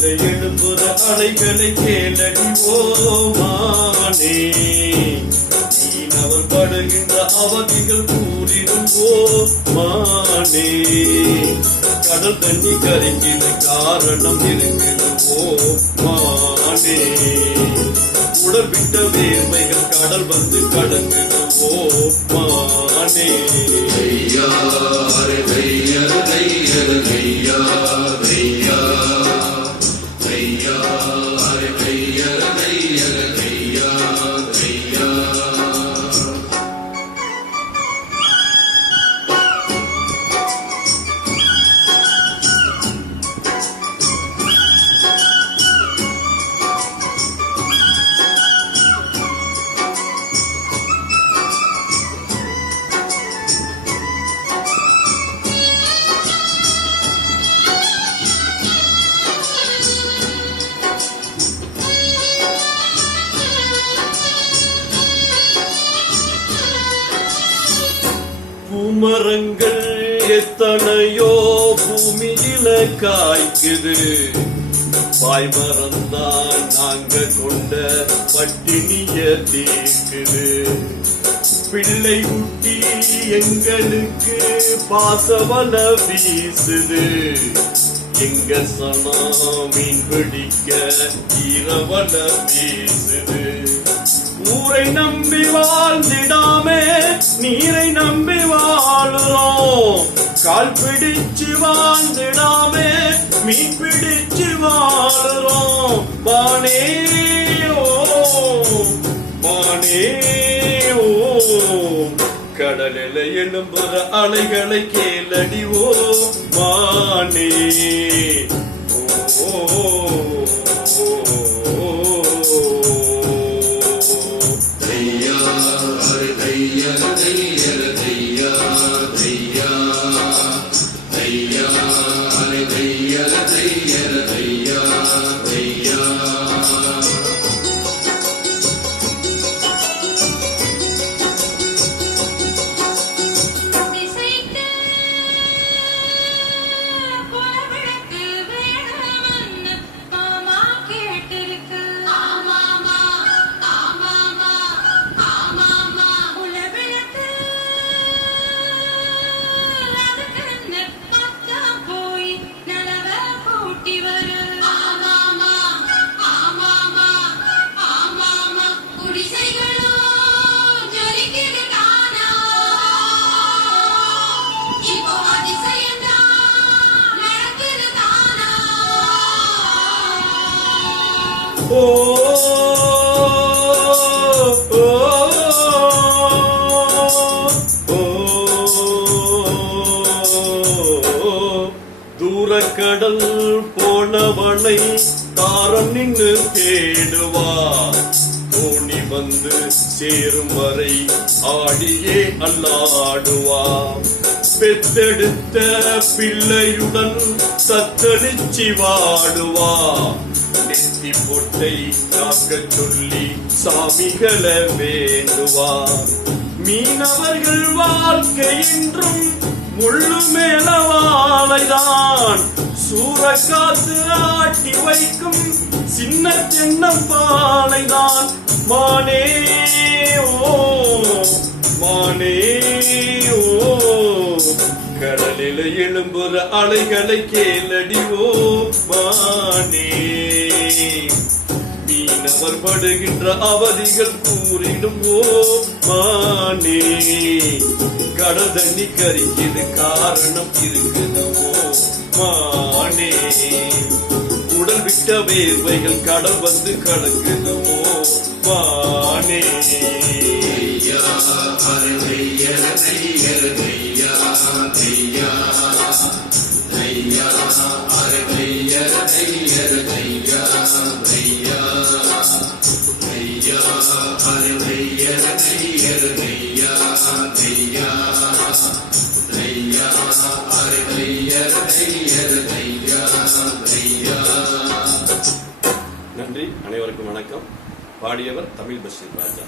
அலைகளை கேளடி ஓமானே மீனவர் படுகின்ற அவதிகள் கூறிடும் ஓமானே கடல் தண்ணி கரைக்கிறது காரணம் இருக்குது ஓமானே உடல் விட்ட வேர்மைகள் கடல் வந்து கடங்குது ஓமானே Hare மரங்கள் எத்தனையோ பூமியில காய்க்குது. பாய்மரம்தான் நாங்க கொண்ட பட்டினிய தீர்க்குது. பிள்ளை குட்டி எங்களுக்கு பாசவல வீசுது. எங்க சனா மீன் பிடிக்க இரவல வீசுது. ஊரை நம்பி வாழ்ந்திடாமே நீரை நம்பி வாழுறோம். கால் பிடிச்சு வாழ்ந்திடாமே மீன் பிடிச்சு வாழுறோம். வானே ஓ வானே ஓ. எழும்புற அலைகளை கேளடிவோ ஓ வானே. தூரக்கடல் போனவனை தாரம் நின்று தேடுவா தோணி வந்து சேரும் வரை ஆடியே அல்லாடுவா பெத்தெடுத்த பிள்ளையுடன் சத்தடிச்சி வாடுவா நெத்தி பொட்டை காக்க சொல்லி சாமிகளை வேண்டுவார். மீனவர்கள் வாழ்க்கை என்றும் முள்ளு மேலவாளைதான். சூறக்காத்து ஆட்டி வைக்கும் சின்ன சின்ன பாலைதான். மானே ஓ மானே ஓ. கடலில் எழும்புற அலைகளை கேளடி மானே. மீனவர் படுகின்ற அவதிகள் கூறிடும் ஓ மானே. கடல் தண்ணி கரிக்குது காரணம் இருக்குது ஓ மானே. உடல் விட்ட வேர்வைகள் கடல் வந்து கலக்குது ஓ மானே. நன்றி. அனைவருக்கும் வணக்கம். பாடியவர் தமிழ் பஷீர் ராஜா.